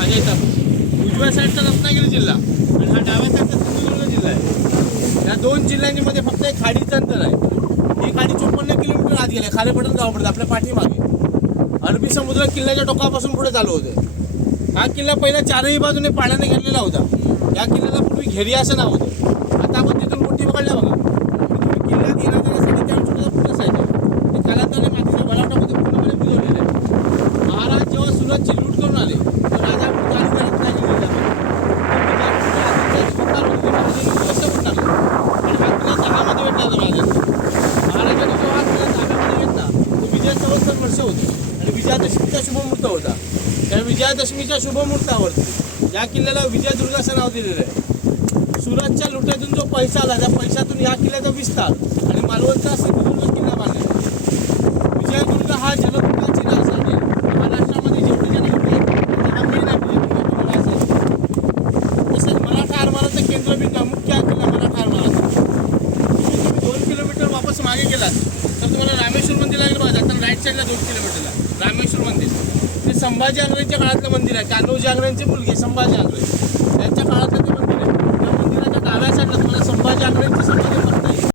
माझ्या इथं उजव्या साईडचा रत्नागिरी जिल्हा आणि हा डाव्या साईडचा सिंधुदुर्ग जिल्हा आहे. या दोन जिल्ह्यांमध्ये फक्त एक खाडीचं अंतर आहे. ही खाडी 54 किलोमीटर आत गेली. खारेपटण गाव पडतं आपल्या पाठीमागे. अरबी समुद्र किल्ल्याच्या टोकापासून पुढे चालू होते. हा किल्ला पहिला चारही बाजूने पाण्याने घेरलेला होता. या किल्ल्याला पूर्वी घेरी असं नाव होतं. आता आपण तिथून मोठी पकडल्या बघा. किल्ल्यात येण्यासाठी त्या छोटासा पूल असायचा. ते कालांतराने मातीच्या भलाटामध्ये पूर्णपणे बुजवलेले आहे. महाराज जेव्हा सुरतची लूट करून आले तर राजा महाराजांनी जो हा किल्ला ताब्यामध्ये घेतला तो विजय संवत्सर वर्ष होते आणि विजयादशमीचा शुभमुहूर्त होता. त्या विजयादशमीच्या शुभमुहूर्तावरती या किल्ल्याला विजयदुर्ग असं नाव दिलेलं आहे. सुरतच्या लुट्यातून जो पैसा आला त्या पैशातून या किल्ल्याचा विस्तार आणि मालवणचा सिंधुदुर्ग किल्ला बांधला. विजयदुर्ग हा जलदुर्गाची राजधानी आहे. महाराष्ट्रामध्ये जेवढे जण हा मेन आहे विजयदुर्ग असेल. तसेच मराठा आरमाराचं केंद्रबिंदू मुख्य हा किल्ला मराठा आरमाराचा. तुम्ही 2 किलोमीटर वापस मागे गेलात तर तुम्हाला रामेश्वर मंदिरला गेलं बघा. जाताना राईट साईडला 2 किलोमीटरला रामेश्वर मंदिर. ते संभाजी आंग्रेंच्या काळातलं मंदिर आहे. कान्होजी आंग्रेंचे मुलगे संभाजी आंग्रे त्यांच्या काळातलं ते मंदिर आहे. त्या मंदिराच्या डाव्या साईडला तुम्हाला संभाजी आंग्रेंची समाधी